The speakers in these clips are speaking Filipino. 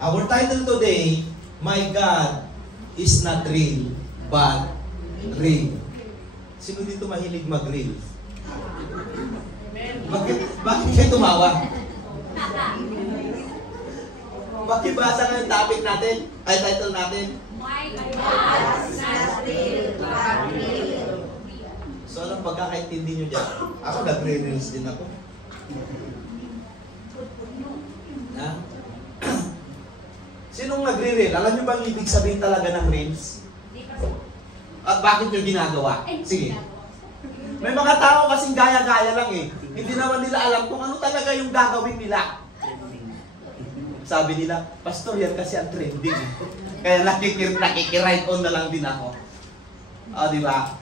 Our title today, My God is not real, but real. Sino dito mahilig mag-real? Bakit kayo tumawa? Makibasa nga yung topic natin, ay title natin. My God is not real, but real. So anong pagkakaintindi nyo dyan? Ako nag-reels din ako. Ha? Sinong nagre-reel? Alam nyo bang ibig sabihin talaga ng reels? At bakit nyo ginagawa? Sige. May mga tao kasing gaya-gaya lang eh. Hindi naman nila alam kung ano talaga yung gagawin nila. Sabi nila, Pastor, yan kasi ang trending. Kaya nakikiride on na lang din ako. Di ba?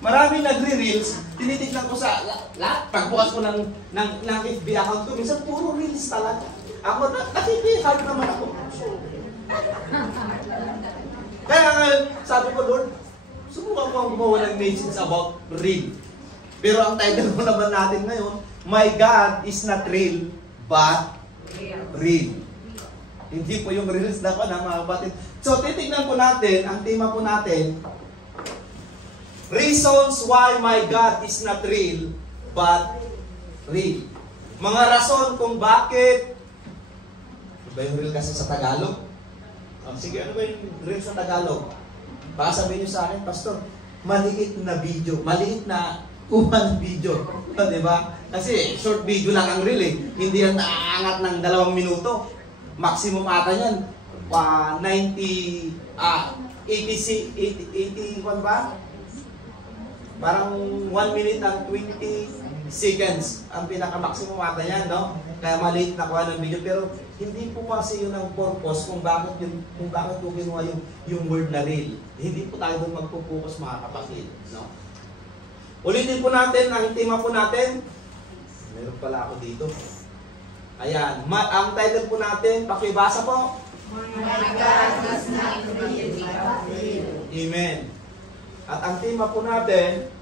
Maraming nagre-reels, tinitignan ko sa lahat. Pagbukas ko ng FB account ko, minsan puro reels talaga. Ako, nakikihard naman ako. Kaya nga, sabi ko, Lord, subukan ko ang gumawa ng message about real. Pero ang title mo naman natin ngayon, My God is not real, but real. Hindi po yung reels na po na mga kapatid. So, titignan po natin, ang tema po natin, reasons why my God is not real, but real. Mga rason kung bakit. Ano ba yung real kasi sa Tagalog? Sige, ano ba yung real sa Tagalog? Baka sabihin nyo sa akin, Pastor, maliit na video, maliit na kuman video. Diba? Kasi short video lang ang reel eh. Hindi yan naaangat ng 2 minuto. Maximum ata yan, 81 ba? Parang 1 minute and 20 seconds ang pinaka-maximum ata yan, no? Kaya maliit na kuha ng video. Pero hindi po kasi yun ang purpose kung bakit po ginawa yung word na real. Hindi po tayo doon magpo-focus mga kapatid, no? Ulitin po natin, ang tema po natin. Meron pala ako dito. Ayan, ang title po natin, pakibasa po. My God is not real, but real. Amen. At ang tema po natin,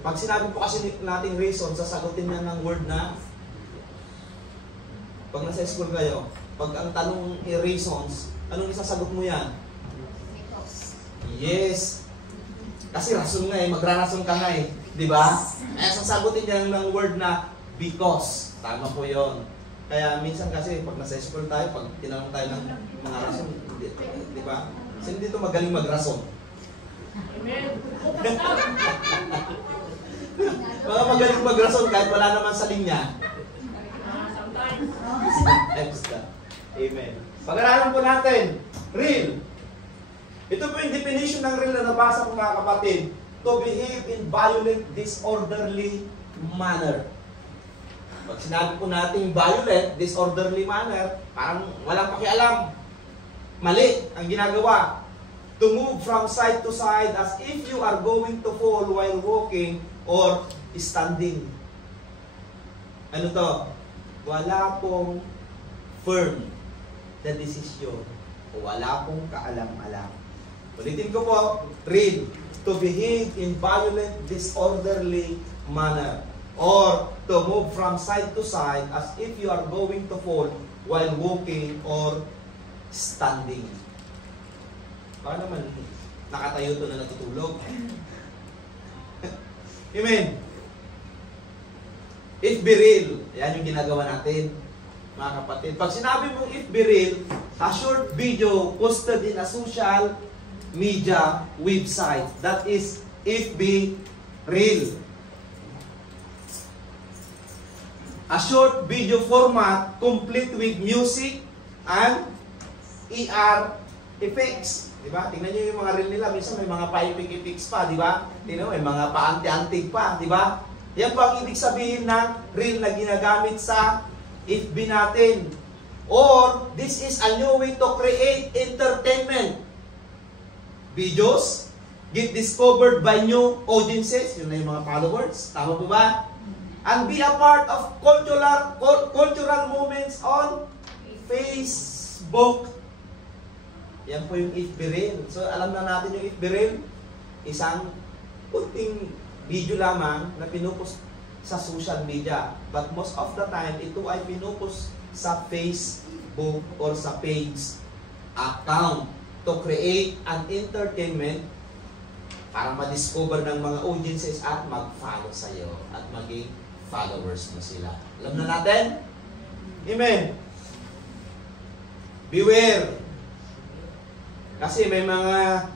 pag sinabi po kasi nating reason, sasagutin niya ng word na, pag nasa school kayo, pag ang tanong reasons, anong isasagot mo yan? Yes. Kasi rason nga eh, magrarason ka nga eh. Di ba? Kaya sasagutin niya ng word na because. Tama po yon. Kaya minsan kasi pag nasa school tayo, pag tinanong tayo ng mga rason, di ba? Kasi dito magaling magrason. Mga magaling magrason kahit wala naman sa linya. Amen. Pag-aralan po natin, real. Ito po yung definition ng real na nabasa ko mga kapatid. To behave in violent, disorderly manner. Pag sinabi po natin violent, disorderly manner, parang walang pakialam. Mali ang ginagawa. To move from side to side as if you are going to fall while walking or standing. Ano to? Wala pong firm na desisyon. Wala pong kaalam-alam. Ulitin ko po, real. To behave in violent, disorderly manner. Or to move from side to side as if you are going to fall while walking or standing. Baka naman, nakatayo to na natutulog. Amen. If be real, yan yung ginagawa natin, mga kapatid. Pag sinabi mong if be real, a short video posted in a social media website. That is if be real. A short video format complete with music and ER effects. Diba? Tingnan nyo yung mga reel nila. Minsan may mga piping effects pa. Diba? Tingnan mo, may mga paanti-antig pa. Diba? Yan po ang ibig sabihin ng reel na ginagamit sa FB natin. Or, this is a new way to create entertainment. Videos get discovered by new audiences. Yun na yung mga followers. Tama po ba? And be a part of cultural moments on Facebook. Yan po yung FB Reel. So, alam na natin yung FB Reel. Isang kunting video lamang na pinupost sa social media. But most of the time, ito ay pinupost sa Facebook or sa page account to create an entertainment para ma-discover ng mga audiences at mag-follow sa'yo at maging followers mo sila. Alam na natin? Amen. Beware. Kasi may mga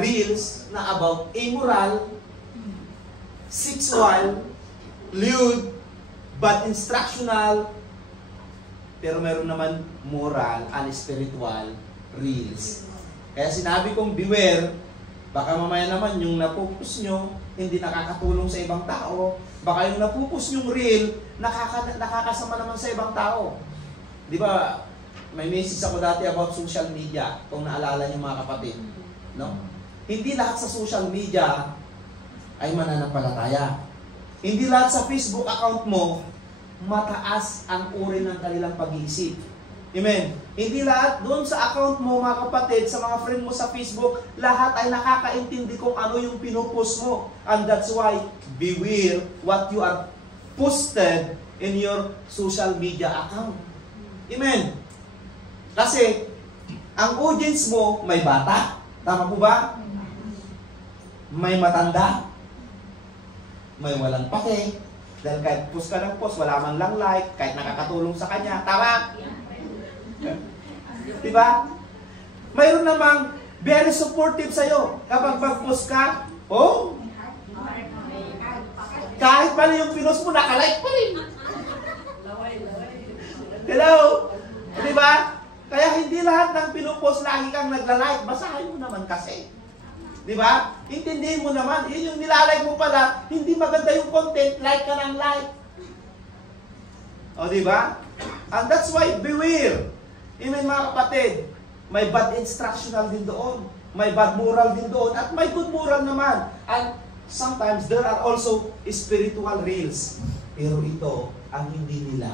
reels na about immoral, sexual, lewd, but instructional, pero meron naman moral and spiritual reels. Kaya sinabi kong beware, baka mamaya naman yung napupus nyo, hindi nakakatulong sa ibang tao. Baka yung napupus nyong reel, nakakasama naman sa ibang tao. Di ba, may message ako dati about social media, kung naalala niyo mga kapatid. No? Hindi lahat sa social media ay mananampalataya. Hindi lahat sa Facebook account mo, mataas ang uri ng kanilang pag-iisip. Amen. Hindi lahat doon sa account mo, mga kapatid, sa mga friend mo sa Facebook, lahat ay nakakaintindi kung ano yung pinupost mo. And that's why, beware what you are posted in your social media account. Amen. Kasi, ang audience mo, may bata. Tama po ba? May matanda. May walang pake. Dahil kahit post ka ng post, wala man lang like, kahit nakakatulong sa kanya. Tama? Diba? Mayroon namang very supportive sa'yo. Kapag mag-post ka, oh, kahit pala yung pinost mo, nakalike pa rin. Hello? Diba? Kaya hindi lahat ng pinupost lagi kang nagla-like. Basahin mo naman kasi. Diba? Intindihin mo naman. Yun yung nilalike mo pala, hindi maganda yung content, like ka ng like. O diba? And that's why, beware. Amen mga kapatid, may bad instructional din doon, may bad moral din doon, at may good moral naman. And sometimes there are also spiritual reels. Pero ito, ang hindi nila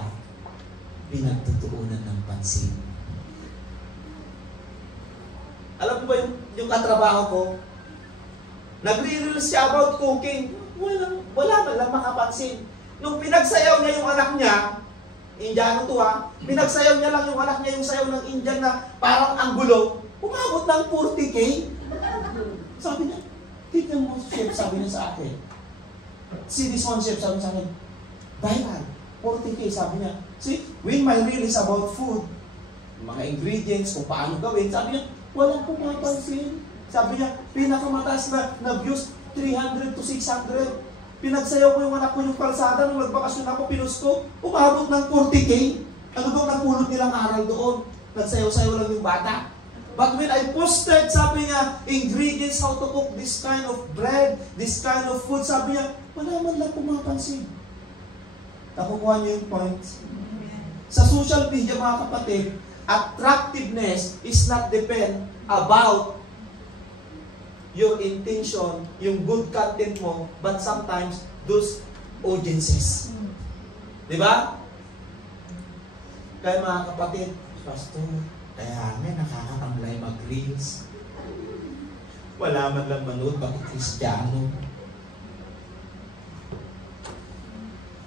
pinagtutuunan ng pansin. Alam mo ba yung katrabaho ko? Nagre-reels siya about cooking. Wala man lang makapansin. Nung pinagsayaw niya yung anak niya, Indiano to ha, pinagsayaw niya lang yung anak niya yung sayaw ng Indian na parang anggulo, umabot ng 40K. Sabi niya, tignan mo, chef, sabi niya sa akin. See this one, chef, sabi niya sa akin, viral, 40K, sabi niya. See, when my reel is about food, mga ingredients, kung paano gawin, sabi niya, walang pumapansin. Sabi niya, pinakamataas na views, 300 to 600. Pinagsayaw ko yung anak ko yung kalsada, nung nagbakasyon ako, pinost ko, umabot ng 40K. Ano bang napulot nilang aral doon? Nagsayaw-sayaw lang yung bata. But when I posted, sabi niya, ingredients, how to cook this kind of bread, this kind of food, sabi niya, wala man lang pumapansin. Nakukuha niyo yung points? Sa social media, mga kapatid, attractiveness is not depend about your intention, yung good content mo, but sometimes those audiences. Diba? Kaya mga kapatid, Pastor, kaya nga nakakatamlay mag-reels. Wala man lang manood, bakit Kristiyano?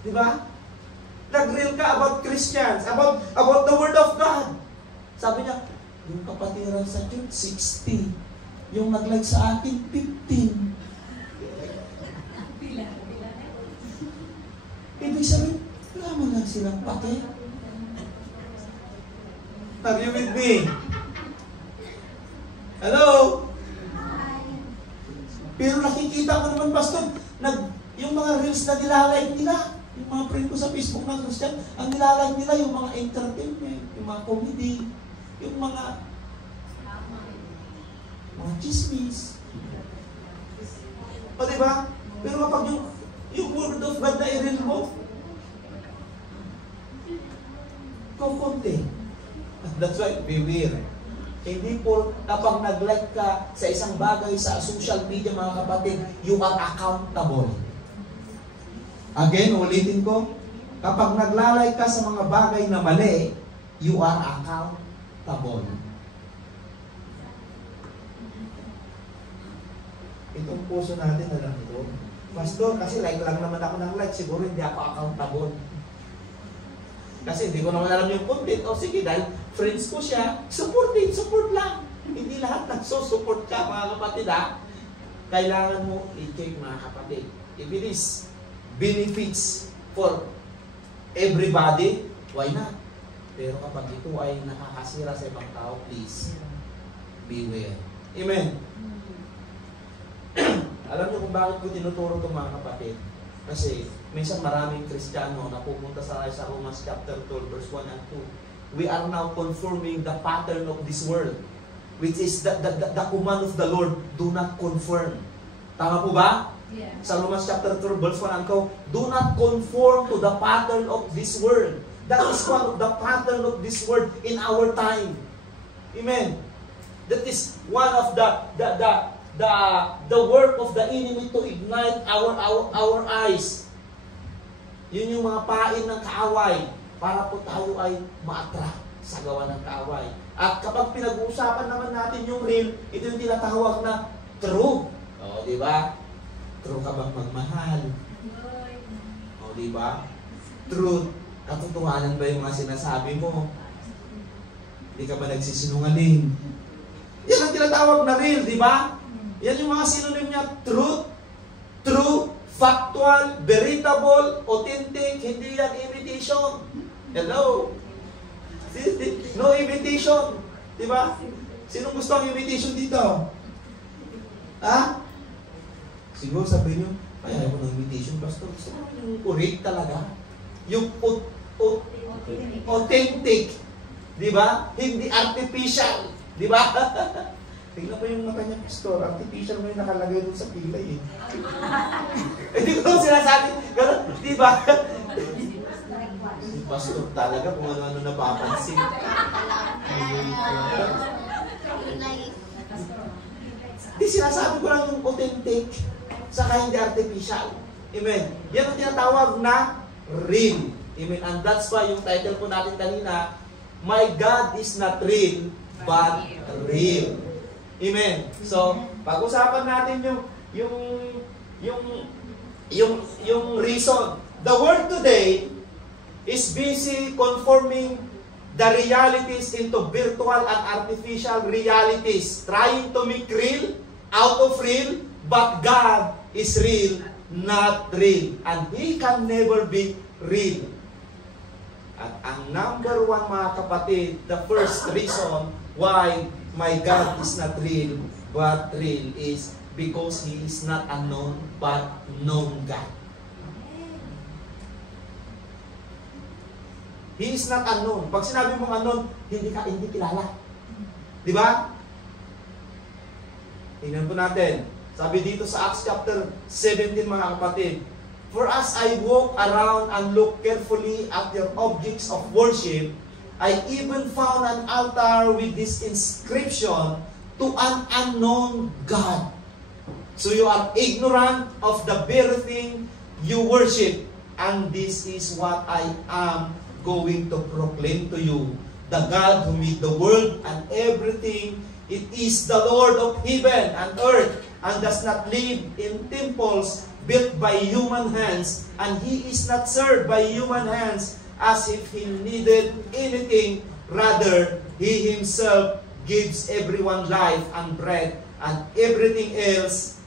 Diba? Nag-reel ka about Christians, about the Word of God. Sabi niya, yung kapatiran sa church, 60. Yung nag-like sa akin, 15. Ibig sabihin, wala man lang silang pake. Are you with me? Hello? Pero nakikita ko naman, Pastor, yung mga reels na nilalike nila, yung mga friend ko sa Facebook na Christian, ang nilalike nila yung mga entertainment, yung mga comedy, yung mga chismis. O diba? Pero kapag yung word of God na i-reel mo, kukunti. That's why, beware. Hindi po, kapag nag-like ka sa isang bagay sa social media, mga kapatid, you are accountable. Again, ulitin ko, kapag naglalike ka sa mga bagay na mali, you are accountable. Itong puso natin, alam ito, Pastor, kasi like lang naman ako ng like, siguro hindi ako accountable. Kasi hindi ko naman alam yung content. O sige, dahil friends ko siya, support lang. Hindi lahat nagsusupport ka, mga kapatid, ha? Kailangan mo i-check, mga kapatid. If it is benefits for everybody, why not? Pero kapag ito ay nakakasira sa ibang tao, please, beware. Amen. Alam niyo kung bakit ko tinuturo itong mga kapatid? Kasi minsan maraming Kristiyano na pupunta sa Romans chapter 12 verse 1 and 2. We are now conforming the pattern of this world, which is the command of the Lord, do not conform. Tama po ba? Yeah. Sa Romans chapter 12 verse 1 and 2, do not conform to the pattern of this world. That is one of the pattern of this world in our time. Amen. That is one of the work of the enemy to ignite our eyes. Yun yung mga pain ng kaaway para po tayo ay ma-attract sa gawa ng kaaway. At kapag pinag-uusapan naman natin yung real, ito yung tinatawag na true. O, di ba? True ka bang magmahal? O, di ba? Truth. Katotohanan ba yung mga sinasabi mo? Hindi ka ba nagsisinungaling? Yan ang tinatawag na real, di ba? Yan yung mga synonym niya, truth, true, factual, veritable, authentic, hindi yan imitation. Hello? No imitation. Diba? Sinong gusto ang imitation dito? Ha? Siguro sabihin nyo, ay ayaw ko ng imitation, Pastor. Gusto mo yung correct talaga? Yung authentic. Diba? Hindi artificial. Diba? Tingnan pa yung mata niya, Pastor. Artificial mo yung nakalagay doon sa pilay eh. Hindi ko sinasabi. Gano'n, di ba? Si Pastor talaga kung ano-ano napapansin. Hindi, sinasabi ko lang yung authentic saka hindi artificial. Amen. Yan ang tinatawag na real. Amen. And that's why yung title po natin kanina, My God is not real, but real. Amen. So, pag-usapan natin yung reason. The world today is busy conforming the realities into virtual and artificial realities, trying to make real out of real, but God is real, not real. And He can never be real. At ang number one, mga kapatid, the first reason why my God is not real, but real is because He is not unknown, but known God. He is not unknown. Pag sinabi mong unknown, hindi kilala. Di ba? Tingnan po natin. Sabi dito sa Acts chapter 17, mga kapatid, for as I walk around and look carefully at your objects of worship, I even found an altar with this inscription, to an unknown God. So you are ignorant of the very thing you worship. And this is what I am going to proclaim to you. The God who made the world and everything, it is the Lord of heaven and earth, and does not live in temples built by human hands, and He is not served by human hands as if He needed anything. Rather, He Himself gives everyone life and breath and everything else.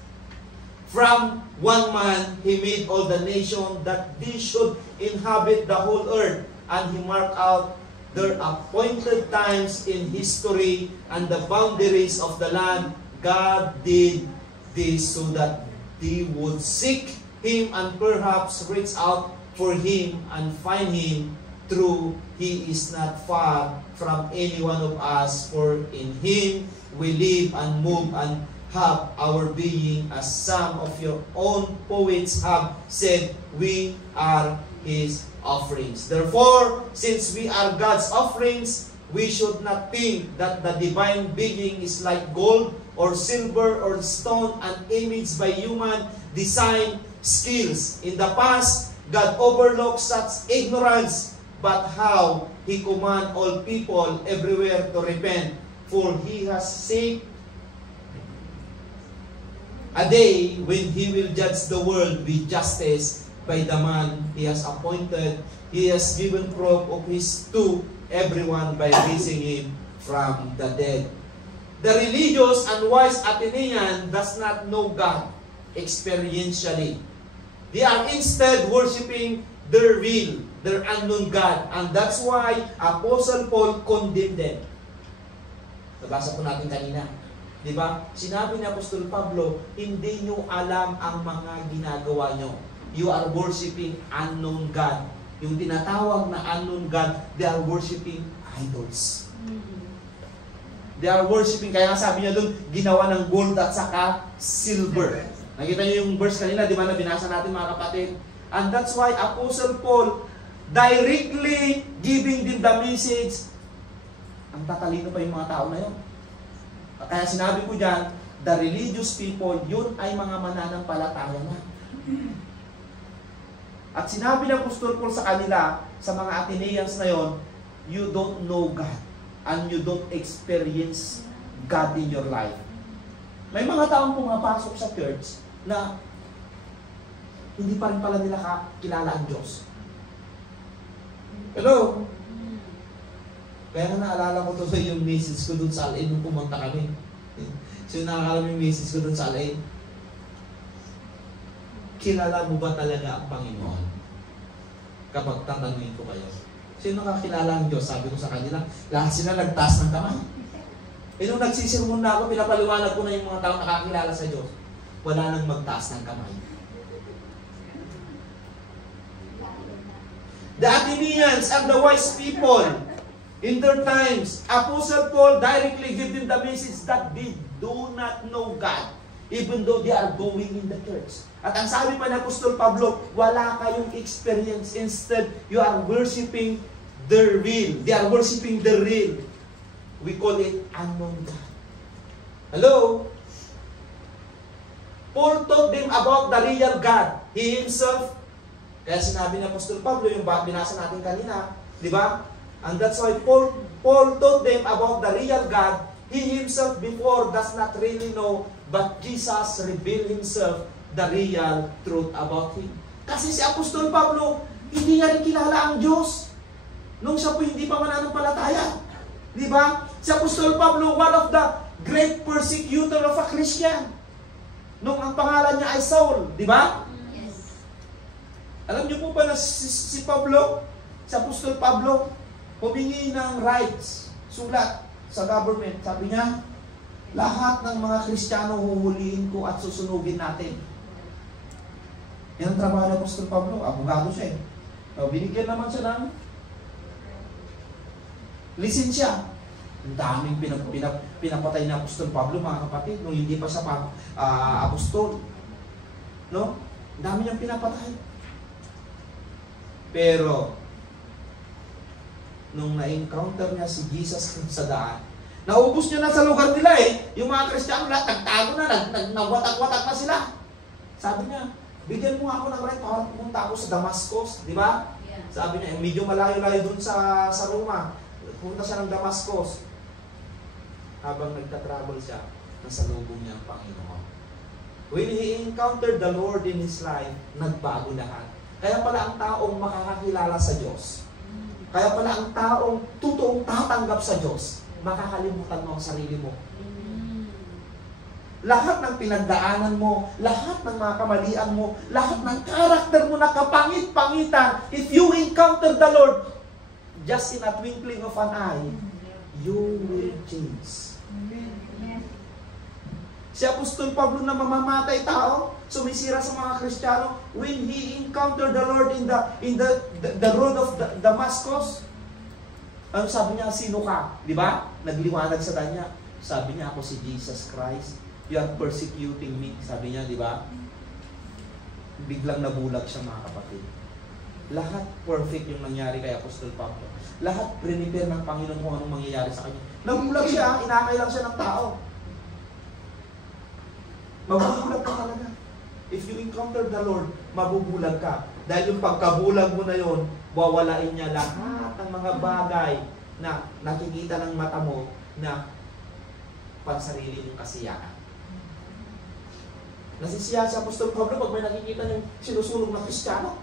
From one man, He made all the nations that they should inhabit the whole earth, and He marked out their appointed times in history and the boundaries of the land. God did this so that they would seek Him and perhaps reach out for Him and find Him. True, He is not far from any one of us, for in Him we live and move and have our being, as some of your own poets have said, we are His offerings. Therefore, since we are God's offerings, we should not think that the divine being is like gold or silver or stone, an image by human design skills. In the past, God overlooked such ignorance, but how He commands all people everywhere to repent, for He has saved A day when He will judge the world with justice by the man He has appointed. He has given proof of His to everyone by raising Him from the dead. The religious and wise Athenian does not know God experientially. They are instead worshiping their real, their unknown God. And that's why Apostle Paul condemned them. Nabasa po natin kanina. Diba? Sinabi ni Apostol Pablo, hindi nyo alam ang mga ginagawa nyo. You are worshiping unknown God. Yung tinatawag na unknown God, they are worshiping idols. They are worshiping, kaya sabi niya doon, ginawa ng gold at saka silver. Nakita niyo yung verse kanina, di ba, na binasa natin mga kapatid? And that's why Apostle Paul directly giving them the message. Ang tatalino pa yung mga tao na yun. Kaya sinabi ko dyan, the religious people, yun ay mga mananampalataya na. At sinabi ng Apostle Paul sa kanila, sa mga Athenians na yon, you don't know God and you don't experience God in your life. May mga taong pumapasok sa church na hindi pa rin pala nila kilala ang Diyos. Hello? Kaya naalala ko to sa yung message ko dun sa Alain nung pumunta kami. So nakakalam yung message ko dun sa Alain. Kilala mo ba talaga ang Panginoon? Kapag tatanungin ko kayo. Sino nakakilala ang Diyos? Sabi ko sa kanila, lahat sila nagtaas ng kamay. Nung nagsisirmon na ako, pinapaliwanag ko na yung mga tao nakakilala sa Diyos. Wala nang magtaas ng kamay. The Athenians and the wise people, in their times, Apostle Paul directly gave them the message that they do not know God, even though they are going in the church. At ang sabi pa ni Apostol Pablo, wala kayong experience. Instead, you are worshiping the real. They are worshiping the real. We call it unknown God. Hello? Paul taught them about the real God. He himself, kaya sinabi ni Apostol Pablo, yung binasa natin kanina, di ba? And that's why Paul taught them about the real God. He himself before does not really know, but Jesus revealed himself the real truth about him. Kasi si Apostol Pablo, hindi niya rin kilala ang Diyos nung siya po hindi pa mananampalataya. Di ba? Si Apostol Pablo, one of the great persecutor of a Christian. Nung ang pangalan niya ay Saul. Di ba? Yes. Alam niyo po ba na si Pablo, si Apostol Pablo, humingi ng rights, sulat sa government. Sabi niya, lahat ng mga Kristiyano huhulihin ko at susunugin natin. Yan ang trabaho ni Apostol Pablo. Abogado siya eh. So, binigyan naman siya ng lisensya. Ang daming pinapatay ni Apostol Pablo, mga kapatid, nung hindi pa siya apostol. No? Ang dami niyang pinapatay. Pero, nung na-encounter niya si Jesus sa daan, naubos niya na sa lugar nila eh. Yung mga Kristiyano lahat, nagtago na, nagwatak-watak na sila. Sabi niya, bigyan mo ako ng right para pumunta ako sa Damascus. Di ba? Yeah. Sabi niya, medyo malayo-layo dun sa Roma. Pumunta siya ng Damascus. Habang nagtatravel siya, nasa lubong niya ang Panginoon. When he encountered the Lord in his life, nagbago lahat. Kaya pala ang taong makakakilala sa Diyos. Kaya pala ang taong totoong tatanggap sa Diyos, makakalimutan mo ang sarili mo. Lahat ng pinagdaanan mo, lahat ng mga kamalian mo, lahat ng karakter mo na kapangit-pangitan, if you encounter the Lord, just in a twinkling of an eye, you will change. Si Apostol Pablo na mamamatay tao, sumisira sa mga Kristiyano, when he encountered the Lord in the road of Damascus, ano sabi niya, sino ka? Di ba? Nagliwanag sa kanya. Sabi niya, ako si Jesus Christ. You are persecuting me. Sabi niya, di ba? Biglang nabulag siya, mga kapatid. Lahat perfect yung nangyari kay Apostol Pablo. Lahat prepare ng Panginoon kung anong mangyayari sa kanya. Nabulag siya, inakay lang siya ng tao. Mabubulag ka talaga. If you encounter the Lord, mabubulag ka. Dahil yung pagkabulag mo na yon, wawalain niya lahat ng mga bagay na nakikita ng mata mo na pansarili mong kasiyahan. Nasisiya si Apostol Pablo pag may nakikita niyong sinusunog ng Kristiyano.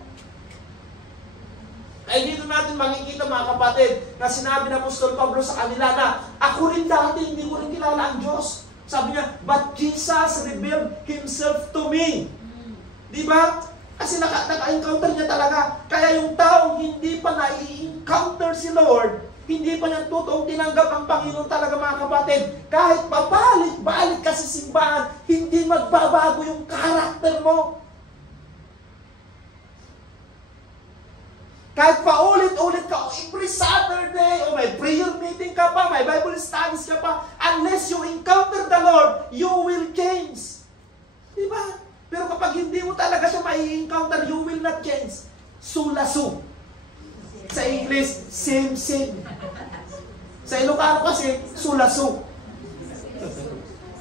Kaya dito natin makikita mga kapatid na sinabi ng Apostol Pablo sa kanila na ako rin dati hindi ko rin kilala ang Diyos. Sabi niya, but Jesus revealed Himself to me. Diba? Kasi naka-encounter niya talaga. Kaya yung taong hindi pa na-encounter si Lord, hindi pa niya totoong tinanggap ang Panginoon talaga mga kapatid. Kahit pabalik-balik ka sa simbahan, hindi magbabago yung karakter mo. Kahit paulit-ulit ka, every Saturday, o may prayer meeting ka pa, may Bible studies ka pa, unless you encounter the Lord, you will change. Diba? Pero kapag hindi mo talaga siya mai-encounter, you will not change. Sulasu. Sa English, same. Sa Ilocano kasi, sulasu.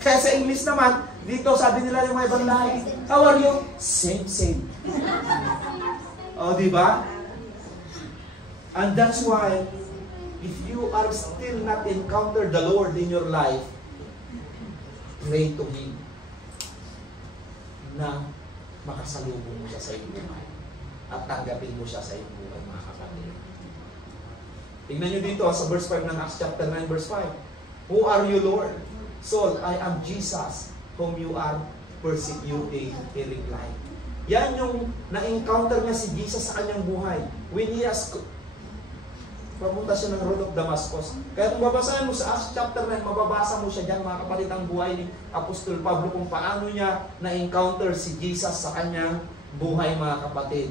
Kaya sa English naman, dito sabi nila yung mga ibang lahi, how are you? Same. O, diba? And that's why, if you are still not encounter the Lord in your life, pray to Him na makasalubong mo siya sa iyong buhay at tanggapin mo siya sa iyong buhay, mga kapatid. Tingnan nyo dito sa verse 5 ng Acts chapter 9, verse 5. Who are you, Lord? Saul, I am Jesus, whom you are persecuting, he replied. Yan yung na-encounter niya si Jesus sa kanyang buhay. When he has pamunta siya ng road of Damascus. Kaya kung babasahin mo sa Acts chapter 9, mababasa mo siya dyan, mga kapatid, ang buhay ni Apostol Pablo kung paano niya na-encounter si Jesus sa kanyang buhay, mga kapatid.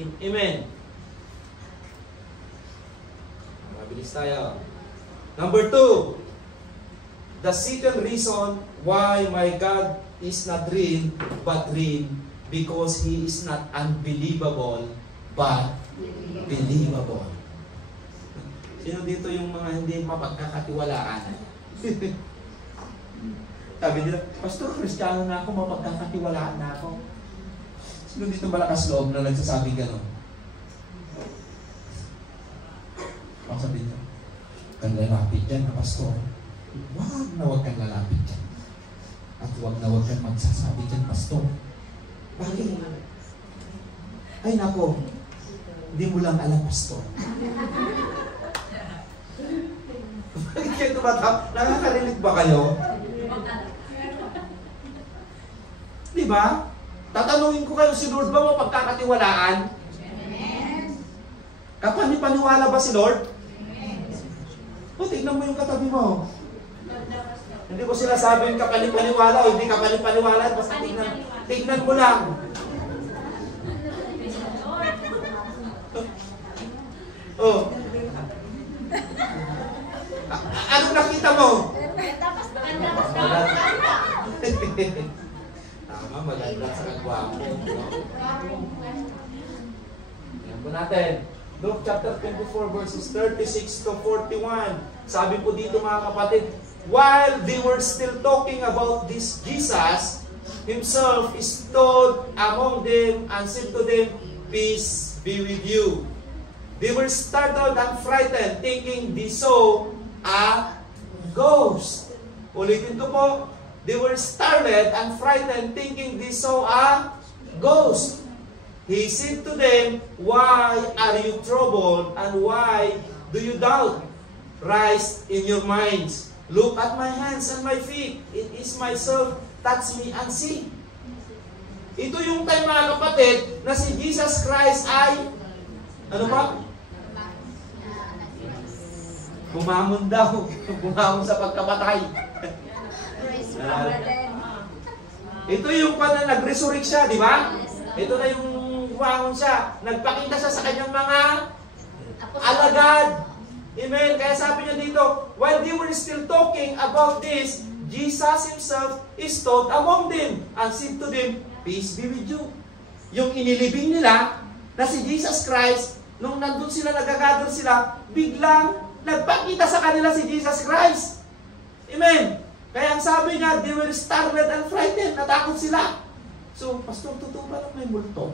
Amen. Mabilis tayo. Number 2, the second reason why my God is not real, but real, because He is not unbelievable, but believable. Sino dito yung mga hindi mapagkakatiwalaan? Sabi nila, Pastor, Kristiyano na ako, mapagkakatiwalaan na ako. Sino dito malakas loob na nagsasabi gano'n? Ang sabi nila, kang lalapit dyan na Pastor. Huwag kang lalapit dyan. At huwag kang magsasabi dyan, Pastor. Bakit? Ay nako, hindi mo lang alam, Pastor. Bakit kayo tumatawag? Nakakarinig ba kayo? Diba? Tatanungin ko kayo, si Lord ba mapagkakatiwalaan? Kapani-paniwala ba si Lord? O, tignan mo yung katabi mo. Hindi ko sila sabing kapani-paniwala o hindi kapani-paniwala. Basta tignan mo lang. Oh. Ano nakita mo? Tama, maganda sa kagwapo. Yan po natin. Luke chapter 24 verses 36 to 41. Sabi po dito mga kapatid, while they were still talking about this Jesus, Himself stood among them and said to them, peace be with you. They were startled and frightened, thinking they saw a ghost. Ulitin ko po. They were startled and frightened, thinking they saw a ghost. He said to them, why are you troubled, and why do you doubt? Rise in your minds. Look at my hands and my feet. It is myself. Touch me and see. Ito yung time, mga kapatid, na si Jesus Christ ay, ano ba? Bumamon daw. Bumamon sa pagkamatay. Ito yung na nag-resurrect siya, di ba? Ito na yung bumamon siya. Nagpakita siya sa kanyang mga alagad. Amen. Kaya sabi niya dito, while they were still talking about this, Jesus Himself stood among them and said to them, peace be with you. Yung inilibing nila na si Jesus Christ, nung nandun sila, nagagather sila, biglang nagpakita sa kanila si Jesus Christ. Amen. Kaya ang sabi niya, they were startled and frightened. Natakot sila. So, Pastor, totoo ba lang may multo?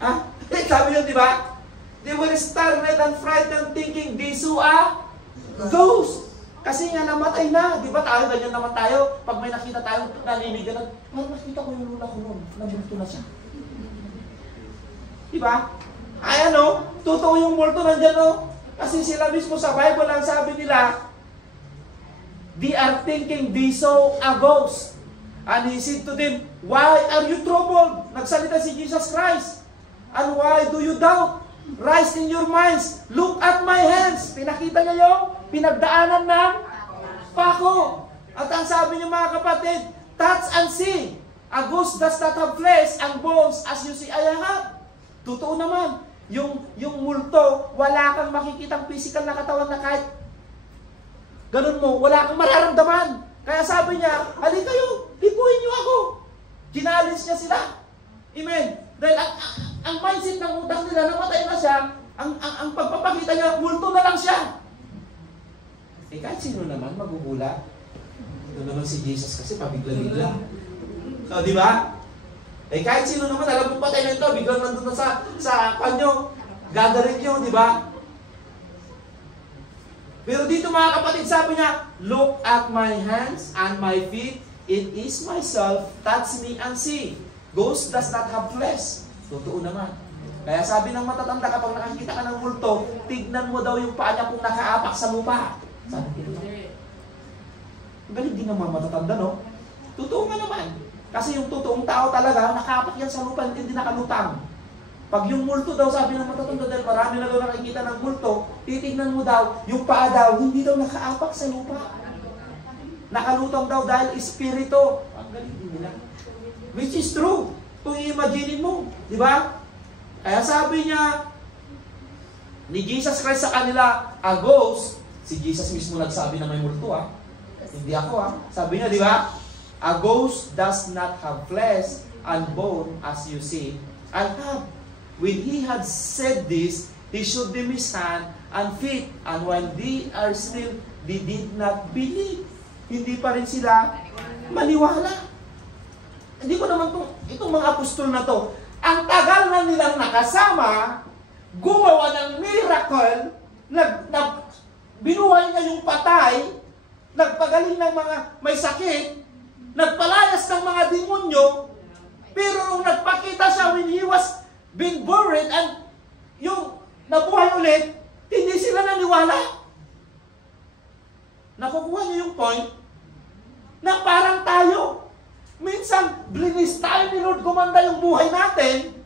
Ah? Sabi niya, di ba? They were startled and frightened, thinking they saw a ghost. Kasi nga namatay na. Di ba tayo, ganyan naman tayo. Pag may nakita tayong naninigan, parang nakita ko yung lula ko noon. Nabulto na siya. Di ba? Ay ano, totoo yung multo nandyan, no? Kasi sila mismo sa Bible ang sabi nila, they are thinking they saw a ghost. And he said to them, why are you troubled? Nagsalita si Jesus Christ. And why do you doubt? Rise in your minds. Look at my hands. Pinakita niya yung pinagdaanan ng pako. At ang sabi niyo mga kapatid, touch and see. A ghost does not have flesh and bones as you see I have. Totoo naman. Yung multo, wala kang makikitang physical na katawan na kahit ganun mo, wala kang mararamdaman. Kaya sabi niya, halika kayo, lipuin niyo ako. Ginalis niya sila. Amen. Dahil ang mindset ng utak nila, namatay na siya, ang pagpapakita niya, multo na lang siya. Eh kahit sino naman magugulat. Ito naman si Jesus kasi pabigla-bigla. So, di ba? Eh kahit sino naman, alam mo patay na ito, biglang nandun na sa kanyo, gathering nyo, di ba? Pero dito mga kapatid, sabi niya, look at my hands and my feet, it is myself, touch me and see. Ghost does not have flesh. Totoo naman. Kaya sabi ng matatanda, kapag nakakita ka ng multo, tignan mo daw yung paa niya kung nakaapak sa lupa. Sabi ko, galing din naman matatanda, no? Totoo nga naman. Kasi yung totoong tao talaga, nakaapak yan sa lupa, hindi nakalutang. Pag yung multo daw, sabi ng matatanda, dahil marami na daw nakikita ng multo, titignan mo daw, yung paa daw, hindi daw nakaapak sa lupa. Nakalutang daw dahil espiritu. Ang galing din nila. Which is true. Kung i-imagine mo, di ba? Kaya sabi niya, ni Jesus Christ sa kanila, a ghost, si Jesus mismo nagsabi na may multo, hindi ako, Sabi niya, di ba? A ghost does not have flesh and bone as you see, and have. When he had said this, he showed them his hand and feet, and when they are still, they did not believe. Hindi pa rin sila maniwala. Hindi ko naman itong mga apostol na to, ang tagal na nilang nakasama, gumawa ng miracle, binuhay na yung patay, nagpagaling ng mga may sakit, nagpalayas ng mga demonyo, pero nung nagpakita siya when he was being buried and yung nabuhay ulit, hindi sila naniwala. Nakukuha niyo yung point na parang tayo. Minsan, blinis tayo ni Lord gumanda yung buhay natin.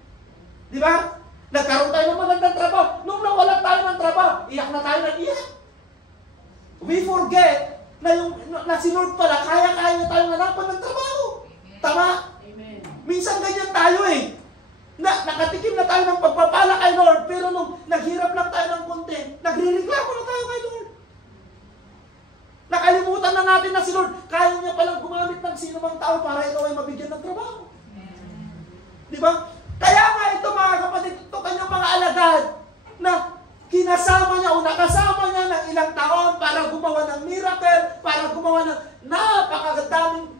Di ba? Nagkaroon tayo ng magandang trabaho. Nung nawala tayo ng trabaho, iyak na tayo ng iyak. We forget na si Lord pala, kaya-kaya na tayong hanapan ng trabaho. Tama? Amen. Minsan ganyan tayo nakatikim na tayo ng pagpapala kay Lord, pero nung naghirap lang tayo ng konti, nagre-reklamo na tayo kay Lord. Nakalimutan na natin na si Lord, kaya niya palang gumamit ng sino mang tao para ikaw ay mabigyan ng trabaho. Di ba? Kaya nga ito mga kapatid, ito kanyang mga alagad na kinasama niya o nakasama niya ng ilang taon para gumawa ng miracle, para gumawa ng napakagandaming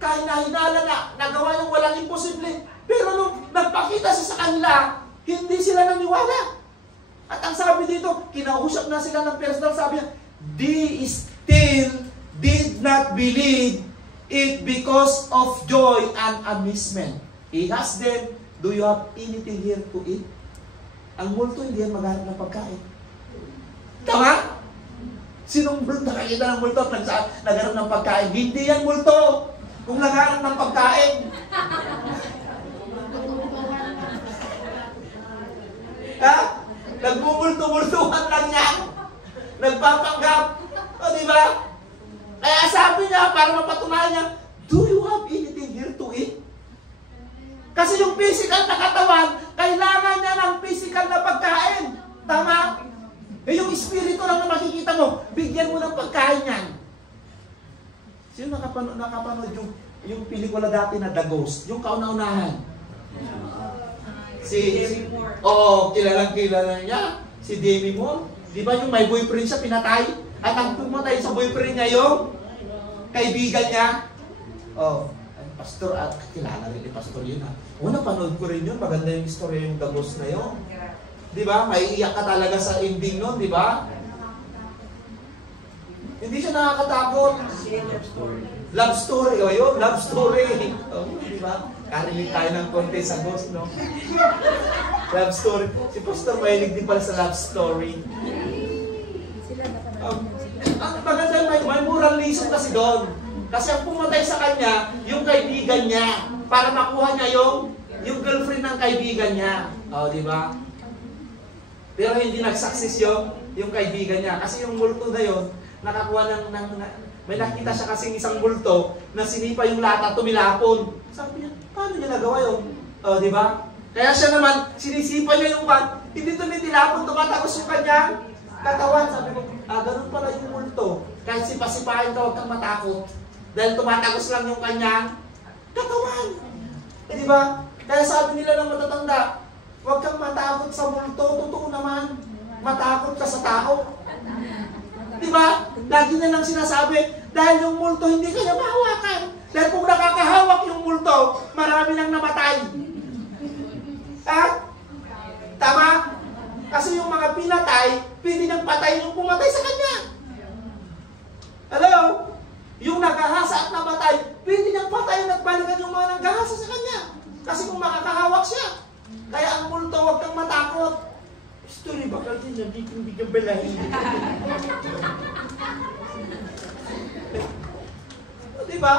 kahinahinala na nagawa ng walang imposible. Pero nung nagpakita siya sa kanila, hindi sila naniwala. At ang sabi dito, kinausap na sila ng personal, sabi niya, they still did not believe it because of joy and amazement. He asked them, do you have anything here to eat? Ang multo, hindi yan maghanap ng pagkain. Tama? Sinong nakakita ng multo at naghanap ng pagkain? Hindi yan multo. Kung naghanap ng pagkain. Ha? Nagmumulto-multuhan lang yan. Nagpapanggap. O, di ba? Kaya sabi niya, para mapatunayan niya, do you have anything here to eat? Kasi yung physical na katawan, kailangan niya ng physical na pagkain. Tama? Eh yung espiritu lang na makikita mo, bigyan mo ng pagkain yan. Sino nakapanood yung pelikula dati na The Ghost? Yung kauna-unahan. Kilalang-kilala niya. Si Demi Moore. Di ba yung may boyfriend siya, pinatay? At ang pumatay sa boyfriend niya yung kaibigan niya. Pastor, at kilala rin ni Pastor yun napanood ko rin yun. Maganda yung story yung The Ghost na yun. Di ba? May iyak ka talaga sa ending nun, di ba? Hindi siya nakakatakot. Love story. O yun, love story. O, di ba? Karinig tayo ng konti sa ghost, no? Love story. Si Pastor mahilig din pala sa love story. Ang maganda, may moral lesson kasi doon. Kasi ang pumatay sa kanya, yung kaibigan niya. Para makuha niya yung girlfriend ng kaibigan niya. O, di ba? Pero hindi nag-success yung kaibigan niya. Kasi yung multo na yun, nakakuha may nakita siya kasing isang multo na sinipa yung lata, tumilapon. Sabi niya, paano niya nagawa yun? O, di ba? Kaya siya naman, sinisipa niya yung pan, hindi tumitilapon, tumatagos yung kanyang katawan. Sabi ko, ganun pala yung multo. Kahit sipasipahin ka, huwag kang matakot. Dahil tumatagos lang yung kanyang katawan. Di ba? Kaya sabi nila ng matatanda, huwag kang matakot sa multo. Totoo naman, matakot ka sa tao. Di ba? Lagi na lang sinasabi, dahil yung multo hindi kanya mahawakan. Dahil kung nakakahawak yung multo, marami nang namatay. Tama? Kasi yung mga pinatay, pwede nang patay yung pumatay sa kanya. Hello? Yung naghahasa at namatay, pwede nang patay at balikan yung mga naghahasa sa kanya. Kasi kung makakahawak siya. Kaya ang multo, huwag kang matakot. Story ba kasi hindi ka balahin? Diba?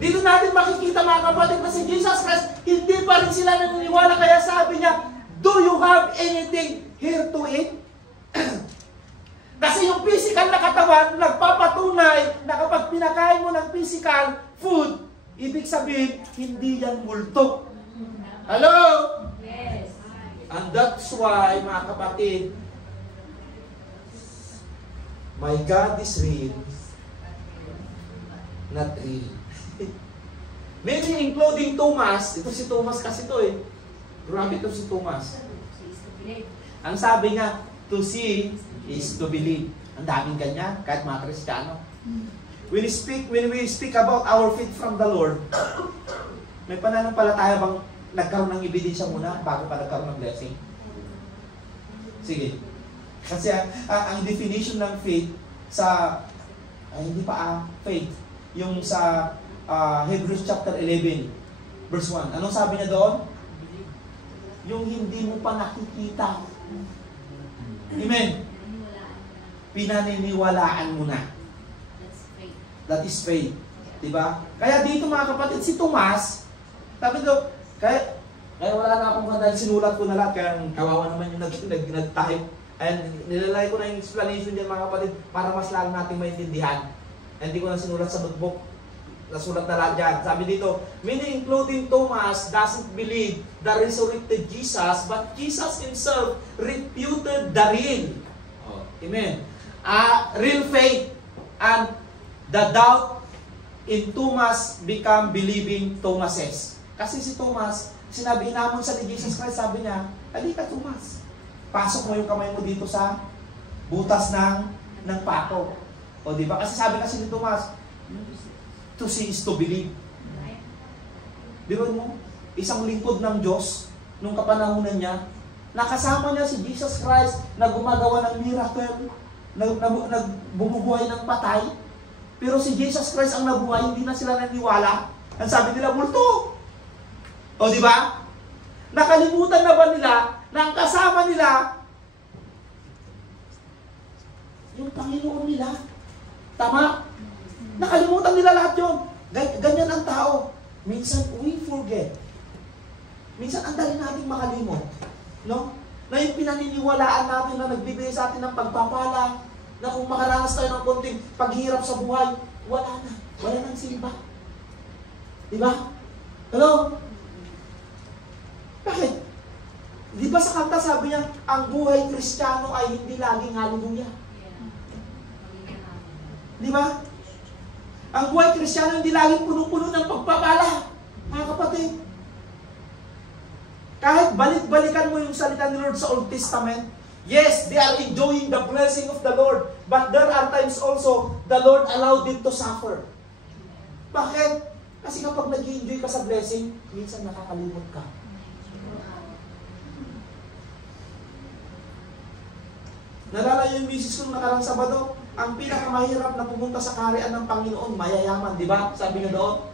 Dito natin makikita mga kapatid na si Jesus Christ, hindi pa rin sila naniniwala. Kaya sabi niya, do you have anything here to eat? Kasi yung physical na katawan, nagpapatunay na kapag pinakain mo ng physical food, ibig sabihin, hindi yan multo. Hello? Yes. And that's why, mga kapatid, my God is real, not real. Maybe including Thomas, ito si Thomas kasi ito eh. Grabe ito si Thomas. Ang sabi niya, to see is to believe. Ang daming ganyan, kahit mga Kristiyano. When we speak about our faith from the Lord, may pananampalataya bang nagkaroon ng ebidensya muna bago pa nagkaroon ng blessing? Sige. Kasi ang definition ng faith sa hindi pa faith, yung sa Hebrews chapter 11 verse 1. Anong sabi niya doon? Yung hindi mo pa nakikita. Amen. Pinaniniwalaan mo na. That is faith. Diba? Kaya dito mga kapatid, si Tomas, sabi ko, kaya wala na akong dahil sinulat ko na lahat, kaya kawawa naman yung nag-type. And nilalagay ko na yung explanation dyan mga kapatid para mas lalo natin maintindihan. And hindi ko na sinulat sa notebook. Nasulat na lahat dyan. Sabi dito, many including Thomas doesn't believe the resurrected Jesus, but Jesus himself reputed the real. Oh, amen. Real faith and the doubt in Thomas become believing Thomases. Kasi si Thomas, sinabi namon sa ni Jesus Christ, sabi niya, halika Thomas, pasok mo yung kamay mo dito sa butas ng pato. O di ba? Kasi sabi kasi ni Thomas, to see is to believe. Di ba mo? Isang lingkod ng Diyos, nung kapanahunan niya, nakasama niya si Jesus Christ na gumagawa ng miracle, nagbumubuhay ng patay. Pero si Jesus Christ ang nabuhay, hindi na sila naniwala. Ang sabi nila, multo. O di ba? Nakalimutan na ba nila na ang kasama nila yung Panginoon nila? Tama? Nakalimutan nila lahat yun. Ganyan ang tao. Minsan, we forget. Minsan, ang dali nating makalimot. No? Na yung pinaniniwalaan natin na nagbibigay sa atin ng pagpapala, na kung makaranas tayo ng konting paghirap sa buhay, wala na. Wala nang silba. Diba? Hello? Bakit? Di ba sa kanta sabi niya, ang buhay Kristiyano ay hindi laging hallelujah. Di ba? Ang buhay Kristiyano hindi laging puno-puno ng pagpapala. Mga kapatid. Kahit balik-balikan mo yung salita ni Lord sa Old Testament, yes, they are enjoying the blessing of the Lord. But there are times also, the Lord allowed them to suffer. Bakit? Kasi kapag nag-enjoy ka sa blessing, minsan nakakalimot ka. Nalala yung misis ko nakarang Sabado, ang pinakamahirap na pumunta sa kaharian ng Panginoon, mayayaman, di ba? Sabi nga doon.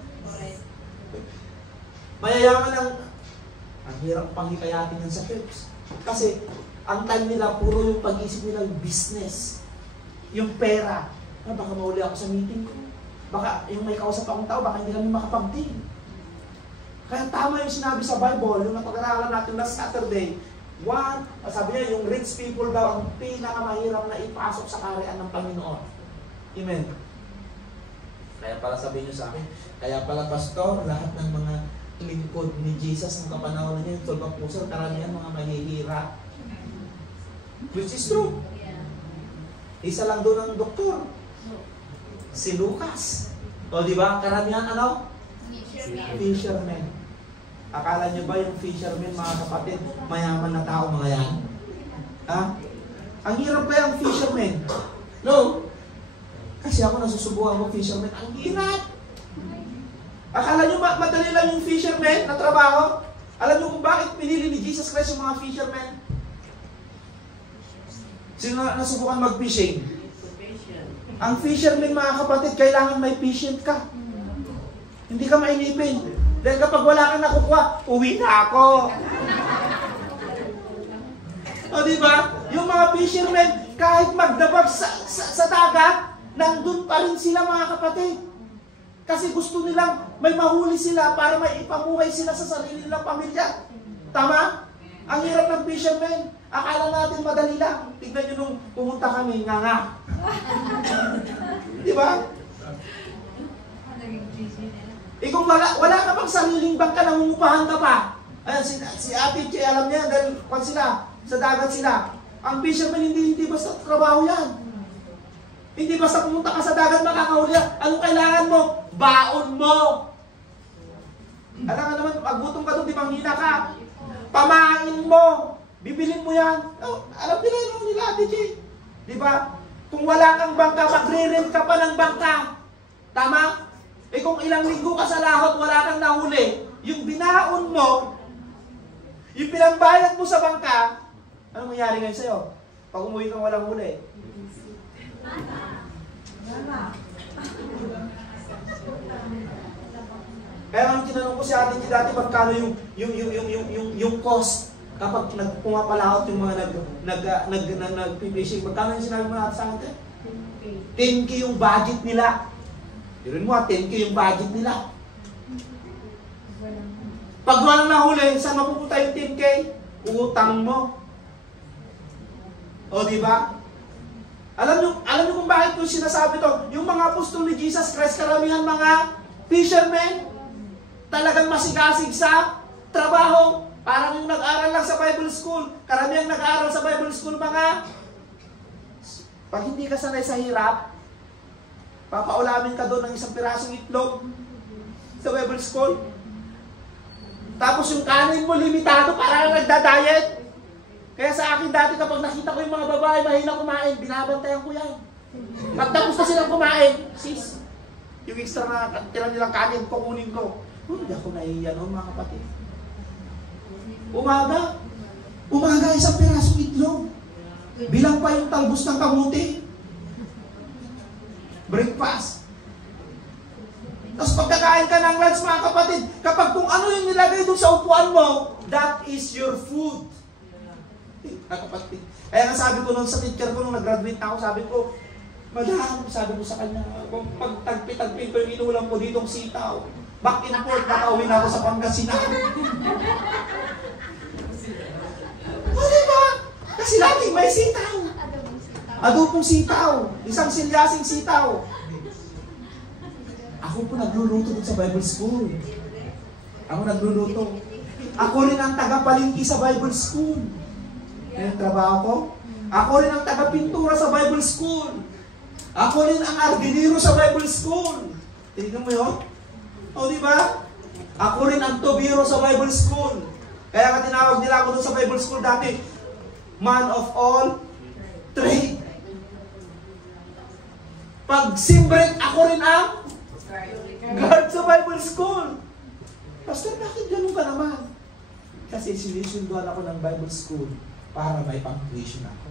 Mayayaman ang hirap pang hikayatin yan sa church. Kasi ang time nila, puro yung pag-isip nila yung business, yung pera. Baka mahuli ako sa meeting ko. Baka yung may kausap akong tao, baka hindi kami makapag-team. Kaya tama yung sinabi sa Bible, yung napag-aralan natin last Saturday, sabi niya, yung rich people daw ang pinakamahirap na ipasok sa kaharian ng Panginoon. Amen. Kaya pala sabihin niyo sa akin, kaya pala pastor, lahat ng mga lingkod ni Jesus ng kapanahon niya, yung 12 apostles, karamihan mga mahihirap. Which is true. Isa lang doon ang doktor. Si Lucas. O di ba? Karamihan ano? Fishermen. Akala nyo ba yung fishermen, mga kapatid, mayaman na tao mga yan? Ha? Ang hirap ba yung fishermen? No. Kasi ako nasusubukan mo fishermen. Ang hirap. Akala nyo madali lang yung fishermen na trabaho? Alam nyo kung bakit pinili ni Jesus Christ yung mga fishermen? Sino na nasubukan mag-fishing? Ang fisherman, mga kapatid, kailangan may patient ka. Hindi ka mainipin. Dahil kapag wala kang nakukuha, uwi na ako. O diba? Yung mga fishermen, kahit magdabag sa dagat, nandun pa rin sila, mga kapatid. Kasi gusto nilang may mahuli sila para may ipamuhay sila sa sarili nilang pamilya. Tama? Ang hirap ng fishermen. Akala natin madali lang. Tignan nyo nung pumunta kami, nga. Di ba? Kung wala ka pang sariling bangka, nangungupahan ka pa. Ayan, si Ate Che, alam niya, dahil sila, sa dagat sila. Ang fisherman, hindi basta trabaho yan. Hindi basta pumunta ka sa dagat, makakahuli yan. Anong kailangan mo? Baon mo. Alam nga naman, maggutom ka doon, di manghina ka. Pamain mo. Bibilin mo yan. Oh, alam nila Ate Che. Di ba? Kung wala kang bangka, magre-rent ka pa ng bangka. Tama? Kung ilang linggo ka sa lahot, wala kang nahuli, yung binaon mo, yung pinambayad mo sa bangka, anong mangyari ngayon sa'yo? Pag umuwi kang walang huli. Kaya nang tinanong ko si Ate Che dati, magkano yung cost kapag pumapalahot yung mga nag-fishing, magkano yung sinabi mo natin sa akin? 10K yung budget nila. Dirin mo, 10K yung budget nila. Pag walang nahuli, saan mapupunta yung 10K? Utang mo. O, di ba? Alam nyo kung bakit ko sinasabi to? Yung mga apostol ni Jesus Christ, karamihan mga fishermen, talagang masigasig sa trabaho. Parang yung nag-aral lang sa Bible School. Karamihan nag-aral sa Bible School, mga pag hindi ka sanay sa hirap, papaulamin ka doon ng isang pirasong itlog sa Bible School. Tapos yung kanin mo limitado para nagda-diet. Kaya sa akin dati kapag nakita ko yung mga babae mahina kumain, binabantayan ko yan. Pag tapos na silang kumain, sis, yung extra na tira nilang kanin, kukunin ko. Hindi ako nahihiya noon, mga kapatid. Umaga isang pirasong itlog. Bilang pa yung talbos ng kamuti. Breakfast. Tapos pagkakain ka ng lunch, mga kapatid, kapag kung ano yung nilagay doon sa upuan mo, that is your food. Kapatid. Kaya nga sabi ko noon sa teacher ko, nung nag-graduate na ako, sabi ko, madam, sabi ko sa kanya, kung pag-tagpi-tagpin ko yung inulam ko ditong sitaw, back and forth, nakauwi na ako sa Pangasinan. O diba? Kasi laging may sitaw. Adobong sitaw. Isang silyasing sitaw. Ako po nagluluto dun sa Bible School. Ako nagluluto. Ako rin ang taga-palingki sa Bible School. Yung trabaho ko. Ako rin ang taga-pintura sa Bible School. Ako rin ang ardinero sa Bible School. Tingnan mo yun? O diba? Ako rin ang tobiro sa Bible School. Kaya nga tinawag nila ako dun sa Bible School dati, man of all trade. Pag simbreak, ako rin ang guard sa Bible School. Pastor, bakit ganun ka naman? Kasi sinisunduan ako ng Bible School para may pang-tuition ako.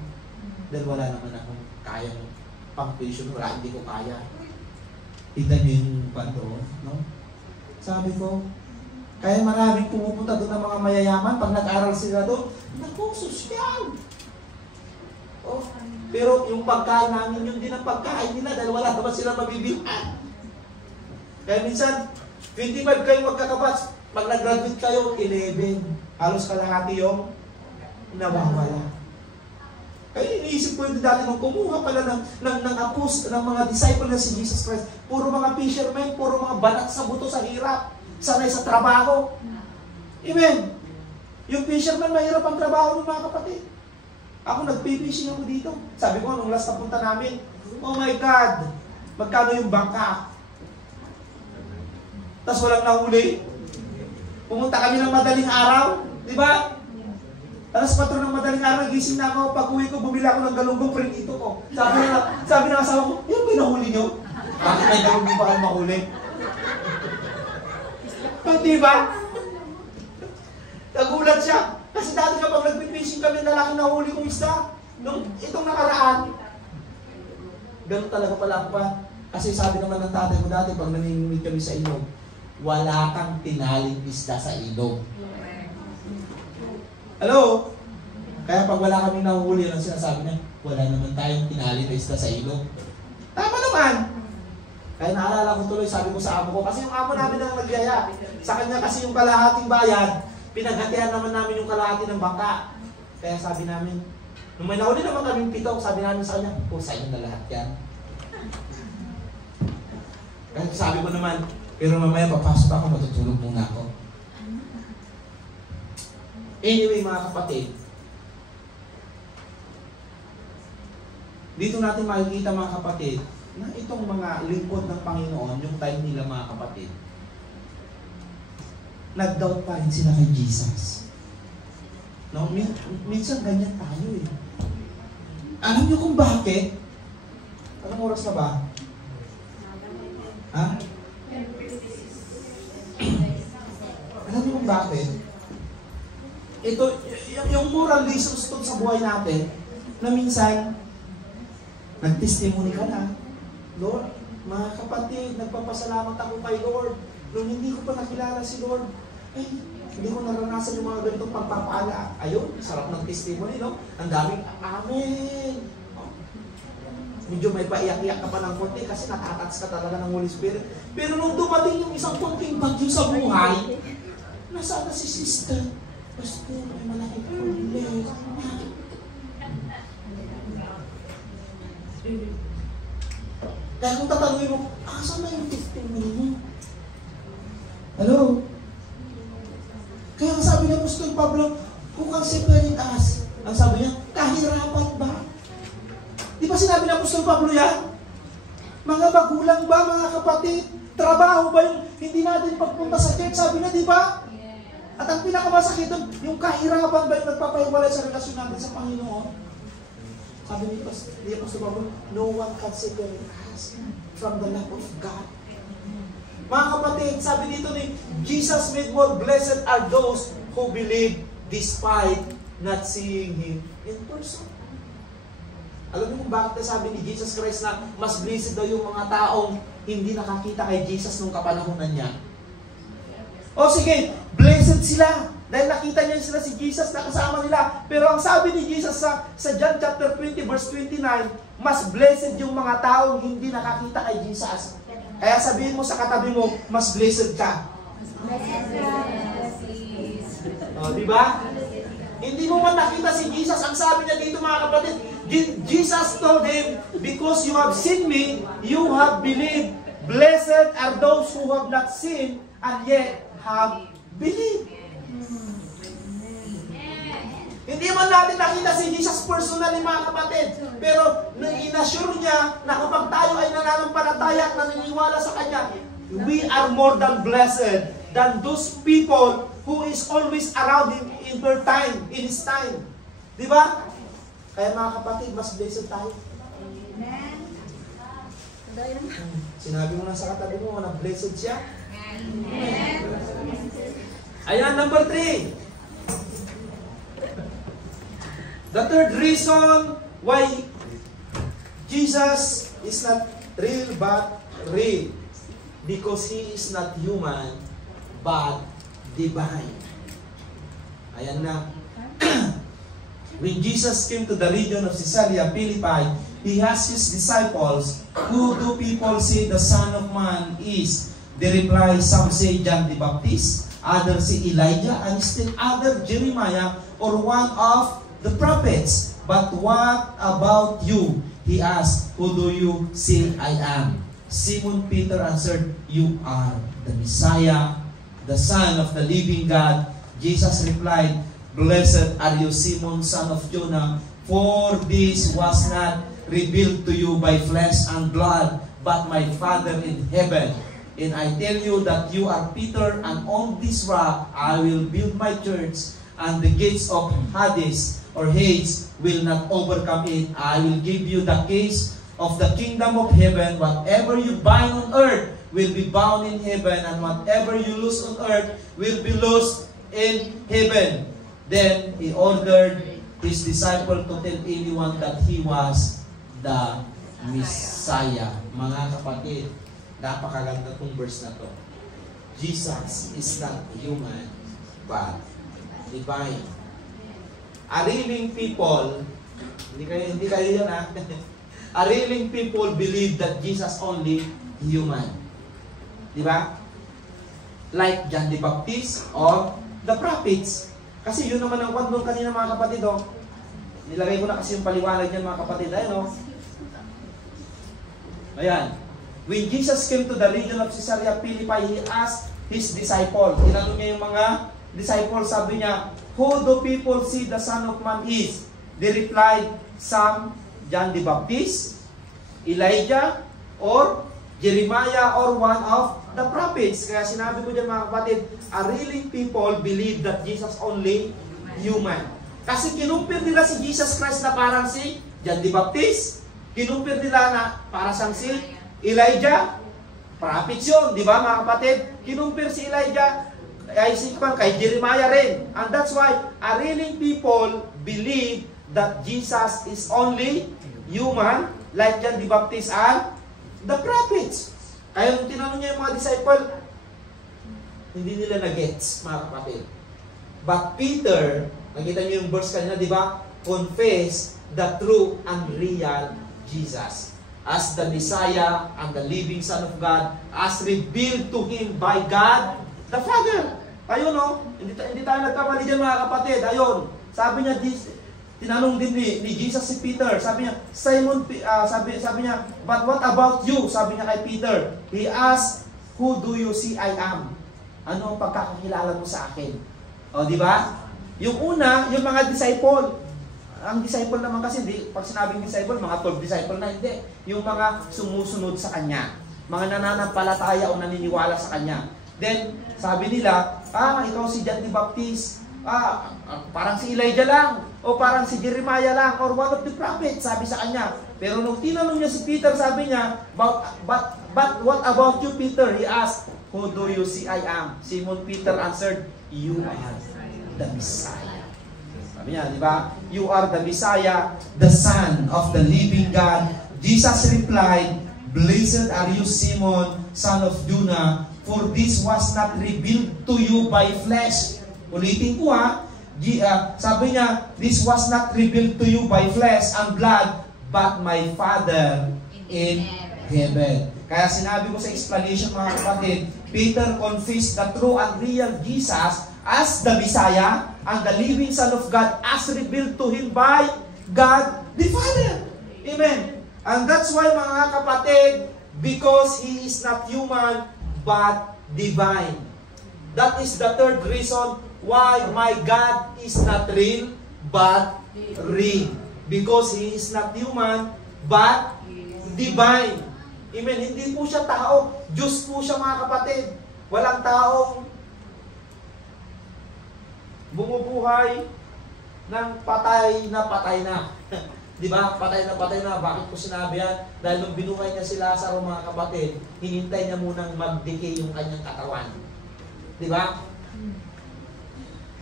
Dahil wala naman akong kayang pang-tuition, wala, hindi ko kaya. Tignan niyo yung bando, no? Sabi ko, kaya maraming pumupunta doon ng mga mayayaman, pag nag-aral sila doon, naku, sosyal. Oh, pero yung pagkain namin, yun din ang pagkain nila dahil wala naman sila mabibilhan. Kaya minsan, 25 kayo magkakabats, pag nag-graduate kayo, 11. Halos kalahati yung nawawala. Kaya iniisip ko yung dati nung kumuha pala ng apos, ng mga disciple na si Jesus Christ. Puro mga fishermen, puro mga banat sa buto sa hirap. Sanay sa trabaho. Amen. Yung fisherman, mahirap ang trabaho ng mga kapatid. Ako, nagpipishing ako dito. Sabi ko, nung last na punta namin, oh my God, magkano yung bangka? Tapos walang nahuli. Pumunta kami ng madaling araw. Di ba? Alas 4 ng madaling araw, gising na ako. Pag uwi ko, bumili ako ng galunggong prinito ko. Sabi ng asawa ko, yun ba yung nahuli nyo? Bakit may galunggong pa kayo mahuli? Di ba? Nagulat siya. Kasi dati kapag nagpipishing kami, lalaki nahuli kong isda. Itong nakaraan. Ganun talaga pala ako pa. Kasi sabi naman ng tatay ko dati, pag namimimit kami sa ilog, wala kang tinaling isda sa ilog. Hello? Kaya pag wala kami nahuhuli, ang sinasabi niya, wala naman tayong tinali na isda sa ilog. Tama naman! Kaya naalala ko tuloy, sabi ko sa amo ko, kasi yung amo namin ang nagyaya. Sa kanya kasi yung kalahating bayan, pinaghatihan naman namin yung kalahati ng bangka. Kaya sabi namin, nung may nahuli naman kaming 7, sabi namin sa kanya, sa inyo na lahat yan. Kaya sabi ko naman, pero mamaya papasok ako, matutulog muna ako. Anyway, mga kapatid, dito natin makikita, mga kapatid, na itong mga lingkod ng Panginoon, yung time nila, mga kapatid, nag-doubt pa rin sila kay Jesus. No? Minsan ganyan tayo eh. Alam niyo kung bakit? Anong oras na ba? Ha? Alam niyo kung bakit? Ito, yung moral lessons to sa buhay natin, na minsan, nag-testimony ka na, Lord, mga kapatid, nagpapasalamat ako kay Lord. Nung hindi ko pa nakilala si Lord, hindi ko naranasan yung mga ganitong pagpapala. Ayun, sarap ng testimony, no? Ang daming, amen! Medyo may paiyak-iyak ka pa ng konti kasi natatats ka talaga ng Holy Spirit. Pero nung dumating yung isang konting bagyo sa buhay, nasaan na si sister? Pastor, may malaking problema. Kaya kung tatanungin mo, saan na yung testimony mo? Hello? Kaya ang sabi ni Apostol Pablo, who can separate us? Ang sabi niya, kahirapan ba? Di ba sinabi ni Apostol Pablo yan? Mga magulang ba, mga kapatid? Trabaho ba yung hindi natin pagpunta sa church? Sabi na, di ba? At ang pinakamasakit doon, yung kahirapan ba yung nagpapahiwalay sa relasyon natin sa Panginoon? Sabi ni Apostol Pablo, no one can separate us from the love of God. Mga kapatid, sabi dito ni Jesus made more blessed are those who believe despite not seeing Him in person. Alam niyo kung bakit sabi ni Jesus Christ na mas blessed daw yung mga taong hindi nakakita kay Jesus nung kapanahunan niya? O sige, blessed sila dahil nakita niya sila si Jesus na kasama nila. Pero ang sabi ni Jesus sa John chapter 20 verse 29, mas blessed yung mga taong hindi nakakita kay Jesus. Kaya sabihin mo sa katabi mo, mas blessed ka. O, di ba? Hindi mo man nakita si Jesus. Ang sabi niya dito, mga kapatid, Jesus told him, because you have seen me, you have believed. Blessed are those who have not seen and yet have believed. Hindi man natin nakita si Jesus personally, mga kapatid. Pero nung inassure niya na kapag tayo ay nananampalataya at naniniwala sa Kanya, we are more than blessed than those people who is always around Him in their time, in His time. Di ba? Kaya mga kapatid, mas blessed tayo. Amen. Sinabi mo na sa katabi mo na blessed siya. Amen. Ayan, number 3. The third reason why Jesus is not real but real because He is not human but divine. Ayan na. When Jesus came to the region of Caesarea Philippi, He asked His disciples, "Who do people say the Son of Man is?" They reply, some say John the Baptist, others say Elijah, and still other Jeremiah or one of the prophets. But what about you? He asked, "Who do you say I am?" Simon Peter answered, "You are the Messiah, the Son of the living God." Jesus replied, "Blessed are you, Simon, son of Jonah, for this was not revealed to you by flesh and blood, but my Father in heaven. And I tell you that you are Peter, and on this rock I will build my church, and the gates of Hades or Hades will not overcome it. I will give you the keys of the kingdom of heaven. Whatever you bind on earth will be bound in heaven, and whatever you loose on earth will be loosed in heaven." Then He ordered His disciple to tell anyone that He was the Messiah. Mga kapatid, napakaganda itong verse na to. Jesus is not human, but divine. Ariling people, hindi kayo yun ha? Ariling people believe that Jesus only human. Di ba? Like John the Baptist or the prophets. Kasi yun naman ang kwan doon kanina mga kapatid. Oh. Nilagay ko na kasi yung paliwanag yan mga kapatid. Ayan o. Ayan. When Jesus came to the region of Caesarea Philippi, He asked His disciples. Tinanong niya yung mga disciples, sabi niya, "Who do people see the Son of Man is?" They replied, some John the Baptist, Elijah, or Jeremiah, or one of the prophets. Kaya sinabi ko dyan mga kapatid, ariling people believe that Jesus only human. Kasi kinumpir nila si Jesus Christ na parang si John the Baptist. Kinumpir nila na para siyang si Elijah. Prophets yun, di ba mga kapatid? Kinumpir si Elijah kay Jeremiah rin. And that's why ariling people believe that Jesus is only human, like John the Baptist and the prophets. Kaya nung tinanong niya yung mga disciple, hindi nila na-gets, mga kapatid. But Peter, nakita niyo yung verse kanina, di ba? Confess the true and real Jesus as the Messiah and the living Son of God, as revealed to Him by God the Father. Ayun no? Hindi tayo nagkamali dyan mga kapatid. Ayun. Sabi niya, tinanong din ni Jesus si Peter. Sabi niya, sabi niya, "But what about you?" Sabi niya kay Peter. He asked, "Who do you see I am?" Ano ang pagkakakilala mo sa akin? O, di ba? Yung una, yung mga disciple. Ang disciple naman kasi, pag sinabing disciple, mga 12 disciple na, hindi. Yung mga sumusunod sa Kanya. Mga nananampalataya o naniniwala sa Kanya. Then, sabi nila, ikaw si John the Baptist. Parang si Elijah lang. O parang si Jeremiah lang. Or one of the prophets, sabi sa Kanya. Pero nung tinanong niya si Peter, sabi niya, but what about you, Peter? He asked, "Who do you see I am?" Simon Peter answered, "You are the Messiah." Sabi niya, di ba? "You are the Messiah, the Son of the living God." Jesus replied, "Blessed are you, Simon, son of Jonah, for this was not revealed to you by flesh." Ulitin ko sabi niya, "This was not revealed to you by flesh and blood, but my Father in heaven." Kaya sinabi ko sa explanation mga kapatid, Peter confessed the true and real Jesus as the Messiah and the living Son of God as revealed to him by God the Father. Amen. And that's why mga kapatid, because He is not human but divine. That is the third reason why my God is not real but real. Because He is not human but divine. Amen. Hindi po siya tao. Diyos po siya mga kapatid. Walang taong bumubuhay ng patay na. Di ba? Patay na. Bakit ko sinabi yan? Dahil nung binuhay niya si Lazaro mga kapatid, hinintay niya munang mag-decay yung kanyang katawan. Di ba?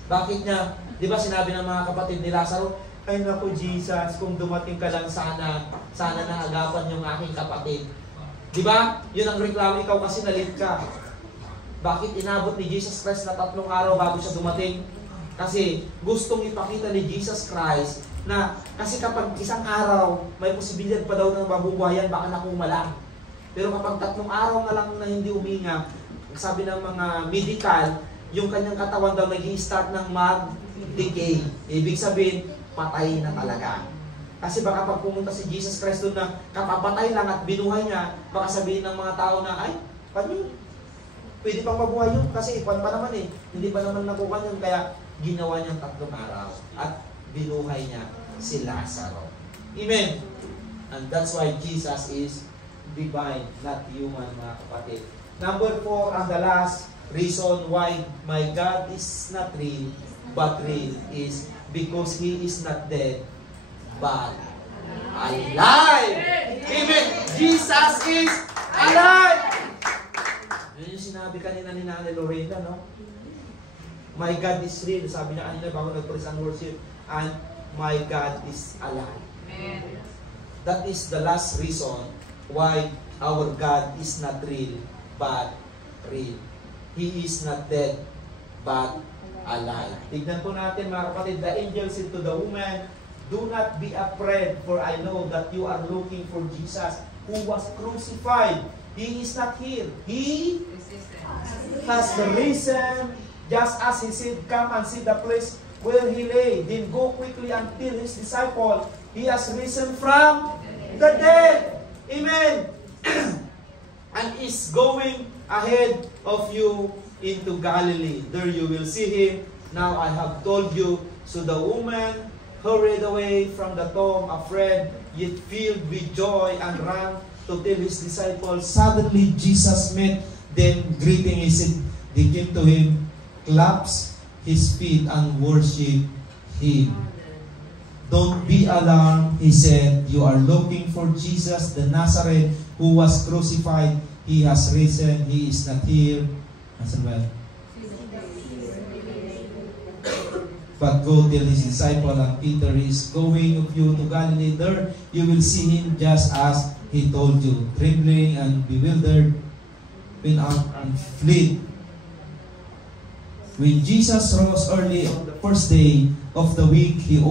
Bakit niya? Di ba sinabi ng mga kapatid ni Lazaro, Ay naku Jesus, kung dumating ka lang sana naagapan yung aking kapatid. Di ba? Yun ang reklamo, ikaw kasi nalit ka. Bakit inabot ni Jesus Christ na 3 araw bago siya dumating? Kasi gustong ipakita ni Jesus Christ na kasi kapag isang araw, may posibilidad pa daw ng mabubuhayan, baka nakuma lang. Pero kapag 3 araw na lang na hindi uminga, sabi ng mga medical, yung kanyang katawan daw nag-i-start ng mag-decay. Ibig sabihin, patay na talaga. Kasi baka pag pumunta si Jesus Christ doon na kapapatay lang at binuhay niya, baka sabihin ng mga tao na, ay, paano pwede pang mabuhay yun? Kasi ipan pa naman eh. Hindi pa naman nakuha yun. Kaya ginawa niyang 3 araw at binuhay niya si Lazaro. Amen. And that's why Jesus is divine, not human, mga kapatid. Number 4, and the last reason why my God is not real, but real is because He is not dead, but alive. Amen. Jesus is alive. Yun yung sinabi kanina ni Nanay Lorena, no? My God is real. Sabi niya kanina bago nag-praise and worship, and my God is alive. That is the last reason why our God is not real, but real. He is not dead, but alive. Tignan po natin mga kapatid, the angel said to the woman, do not be afraid, for I know that you are looking for Jesus who was crucified. He is not here. He has risen, just as He said, come and see the place where He lay. Then go quickly and tell His disciple, He has risen from the dead. Amen. And is going ahead of you into Galilee. There you will see Him. Now I have told you. So the woman hurried away from the tomb, afraid, yet filled with joy, and ran to tell His disciples. Suddenly Jesus met them, greeting. He said, they came to Him, clasped His feet, and worshiped Him. Don't be alarmed, He said. You are looking for Jesus the Nazareth who was crucified. He has risen. He is not here. As well. But go tell His disciple and Peter, He is going with you to Galilee. There you will see Him just as He told you. Trembling and bewildered, went out and fled. When Jesus rose early on the first day of the week, He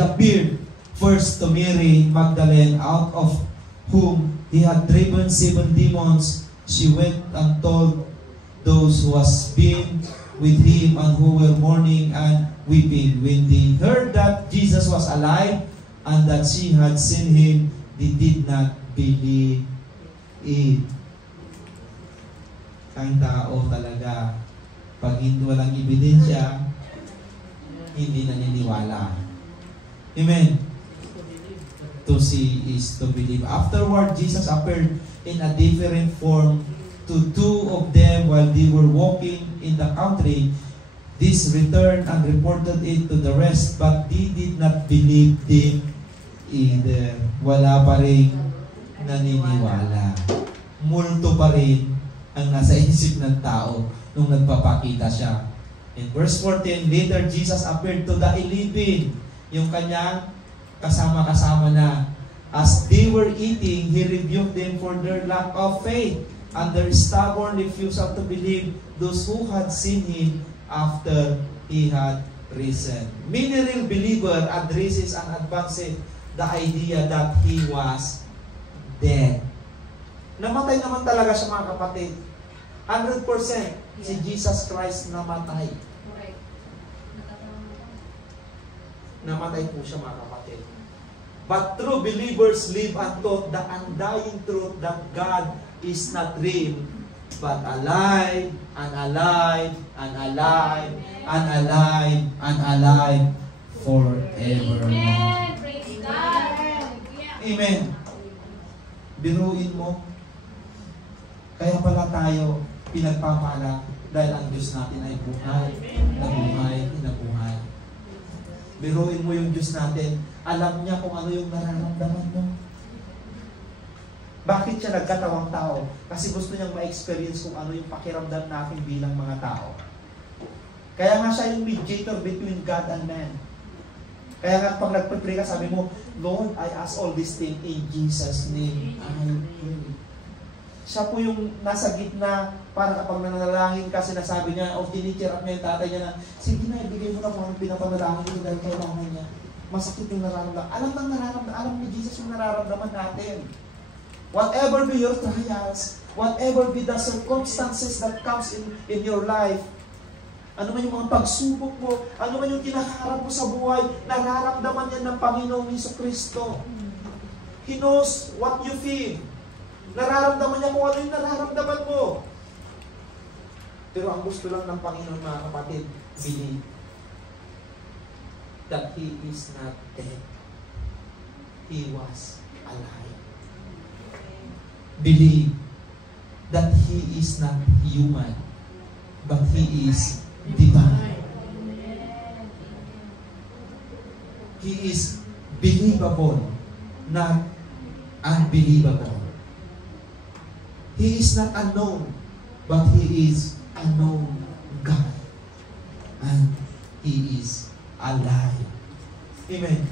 appeared first to Mary Magdalene, out of whom He had driven 7 demons. She went and told those who was been with Him and who were mourning and weeping. When they heard that Jesus was alive and that she had seen Him, they did not believe it. Ang tao talaga, pag hindi walang ebidensya, hindi naniniwala. Amen. To see is to believe. Afterward, Jesus appeared in a different form to 2 of them while they were walking in the country. This returned and reported it to the rest, but they did not believe them either. Wala pa rin naniniwala. Multo pa rin ang nasa isip ng tao nung nagpapakita siya. In verse 14, later Jesus appeared to the 11, yung kanyang kasama-kasama na. As they were eating, He rebuked them for their lack of faith and their stubborn refusal to believe those who had seen Him after He had risen. Many real believer addresses and advances the idea that He was dead. Namatay naman talaga siya, mga kapatid. 100% si Jesus Christ namatay. Namatay po siya, mga kapatid. But true believers live and taught the undying truth that God is not real, but alive, and alive, and alive, and alive, and alive forever. Amen. Praise God. Amen. Biruin mo. Kaya pala tayo pinagpapala dahil ang Diyos natin ay buhay, nabuhay, nabuhay. Biruin mo yung Diyos natin. Alam niya kung ano yung nararamdaman mo. Bakit siya nagkatawang tao? Kasi gusto niyang ma-experience kung ano yung pakiramdam natin bilang mga tao. Kaya nga siya yung mediator between God and man. Kaya nga pag nagpre-pray ka, sabi mo, Lord, I ask all these things in Jesus' name. I pray. Siya po yung nasa gitna para kapag nanalangin ka, sinasabi niya, o tinicheer up niya yung tatay niya na, sige na, ibigay mo na kung anong pinapanalangin ko dahil kailangan niya. Masakit yung nararamdaman. Alam ni Jesus yung nararamdaman natin. Whatever be your trials, whatever be the circumstances that comes in your life, ano man yung mga pagsubok mo, ano man yung kinaharap mo sa buhay, nararamdaman yan ng Panginoong Jesucristo. He knows what you feel. Nararamdaman niya kung ano yung nararamdaman mo. Pero ang gusto lang ng Panginoon, mga kapatid, believe that He is not dead. He was alive. Believe that He is not human, but He is divine. He is believable, not unbelievable. He is not unknown, but He is a known God. And He is alive. Amen.